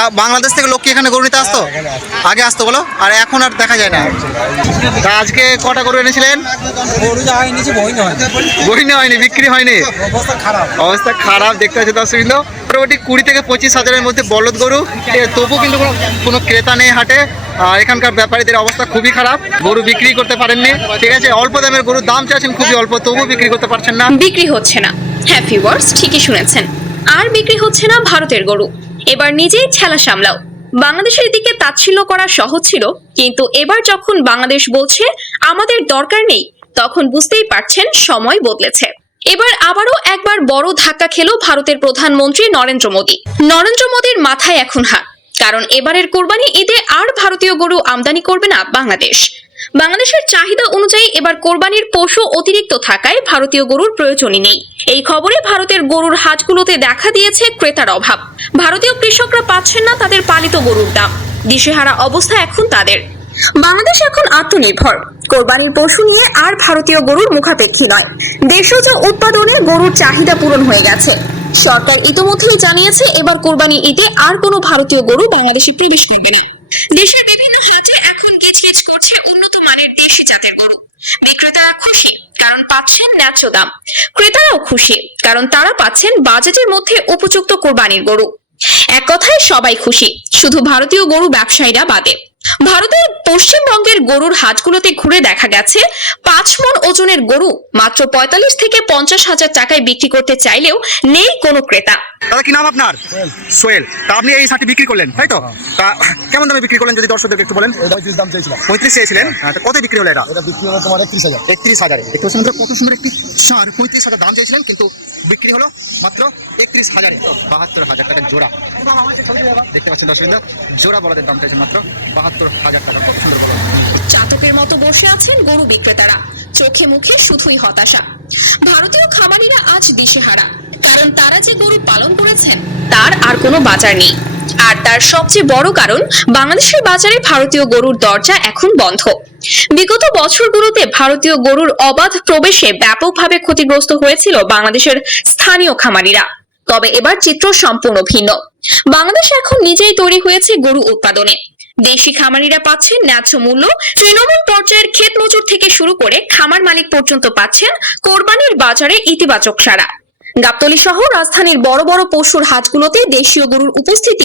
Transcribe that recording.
তা বাংলাদেশ থেকে লোক কি এখানে গরু নিতে আসতো? আগে আসতো বলো? আর এখন আর দেখা যায় না। তা আজকে কটা গরু এনেছিলেন? গরু যা হয় নিচে বই নয় বইনে হয়নি বিক্রি হয়নি? অবস্থা খারাপ। দেখতে পাচ্ছি দর্শক বিন্দু। মোটামুটি কুড়ি থেকে পঁচিশ হাজারের মধ্যে বলদ গরু। তবু কিন্তু কোনো ক্রেতা নেই হাটে। আর এখানকার ব্যাপারীদের অবস্থা খুবই খারাপ। গরু বিক্রি করতে পারেননি। ঠিক আছে অল্প দামের গরুর দাম চাচ্ছেন খুবই অল্প তবু বিক্রি করতে পারছেন না। বিক্রি হচ্ছে না। হ্যাঁ ভিউয়ার্স ঠিকই শুনেছেন। আর বিক্রি হচ্ছে না ভারতের গরু। এবার নিজেই ছেলা সামলাও। বাংলাদেশের দিকে তাচ্ছিল্য করা সহজ ছিল, কিন্তু এবার যখন বাংলাদেশ বলছে আমাদের দরকার নেই, তখন বুঝতেই পারছেন সময় বদলেছে। এবার আবারও একবার বড় ধাক্কা খেলো ভারতের প্রধানমন্ত্রী নরেন্দ্র মোদী। নরেন্দ্র মোদীর মাথায় এখন হাত কারণ এবারের কোরবানি ঈদে আর ভারতীয় গরু আমদানি করবে না বাংলাদেশ। বাংলাদেশের চাহিদা অনুযায়ী এবার কোরবানির পশু অতিরিক্ত থাকায় ভারতীয় গরুর প্রয়োজনই নেই। এই খবরে ভারতের গরুর হাটগুলোতে দেখা দিয়েছে ক্রেতার অভাব। ভারতীয় কৃষকরা পাচ্ছেন না তাদের পালিত গরুর দাম। দিশেহারা অবস্থা এখন তাদের। বাংলাদেশ এখন আত্মনির্ভর। কোরবানির পশু নিয়ে আর ভারতীয় গরুর মুখাপেক্ষী নয়। দেশজ উৎপাদনে গরুর চাহিদা পূরণ হয়ে গেছে। সরকার ইতোমধ্যেই জানিয়েছে, এবার কোরবানি ঈদে আর কোনো ভারতীয় গরু বাংলাদেশে প্রবেশ করবে না। বিক্রেতারা খুশি, কারণ পাচ্ছেন ন্যায্য দাম। ক্রেতারাও খুশি, কারণ তারা পাচ্ছেন বাজেটের মধ্যে উপযুক্ত কোরবানির গরু। এক কথায় সবাই খুশি, শুধু ভারতীয় গরু ব্যবসায়ীরা বাদে। ভারতের পশ্চিমবঙ্গের গরুর হাটগুলোতে ঘুরে দেখা গেছে, পাঁচ মন ওজনের গরু মাত্র পঁয়তাল্লিশ থেকে পঞ্চাশ হাজার টাকায় বিক্রি করতে চাইলেও নেই কোনো ক্রেতা। দাদা কি নাম আপনার? সোহেল। তা আপনি এই শার্টটি বিক্রি করলেন তাই তো? তা কেমন দামে বিক্রি করলেন যদি দর্শকদেরকে একটু বলেন? পঁয়ত্রিশ দাম চেয়েছিলাম। পঁয়ত্রিশ চেয়েছিলেন? হ্যাঁ, কত বিক্রি হলো এটা? এটা বিক্রি হলো তোমার একত্রিশ হাজার। একত্রিশ হাজারে। পাচ্ছেন কত সুন্দর একটি সার পঁয়ত্রিশ হাজার দাম চেয়েছিলেন কিন্তু বিক্রি হলো মাত্র একত্রিশ হাজারে। বাহাত্তর হাজার টাকার জোড়া। দেখতে পাচ্ছেন দর্শক জোড়া বলাদের দাম চাইছেন মাত্র বাহাত্তর হাজার টাকা। কত সুন্দর বলো চাতকের মতো বসে আছেন গরু বিক্রেতারা। চোখে মুখে শুধুই হতাশা। ভারতীয় খামারিরা আজ দিশেহারা। কারণ তারা যে গরু পালন করেছেন, তার আর কোনো বাজার নেই। আর তার সবচেয়ে বড় কারণ, বাংলাদেশের বাজারে ভারতীয় গরুর দরজা এখন বন্ধ। বিগত বছরগুলোতে ভারতীয় গরুর অবাধ প্রবেশে ব্যাপকভাবে ক্ষতিগ্রস্ত হয়েছিল বাংলাদেশের স্থানীয় খামারিরা। তবে এবার চিত্র সম্পূর্ণ ভিন্ন। বাংলাদেশ এখন নিজেই তৈরি হয়েছে গরু উৎপাদনে। দেশি খামারিরা পাচ্ছেন ন্যায্য মূল্য। তৃণমূল পর্যায়ের ক্ষেত মজুর থেকে শুরু করে খামার মালিক পর্যন্ত পাচ্ছেন কোরবানির বাজারে ইতিবাচক সাড়া। গাবতলী সহ রাজধানীর বড় বড় পশুর হাটগুলোতে দেশীয় গরুর উপস্থিতি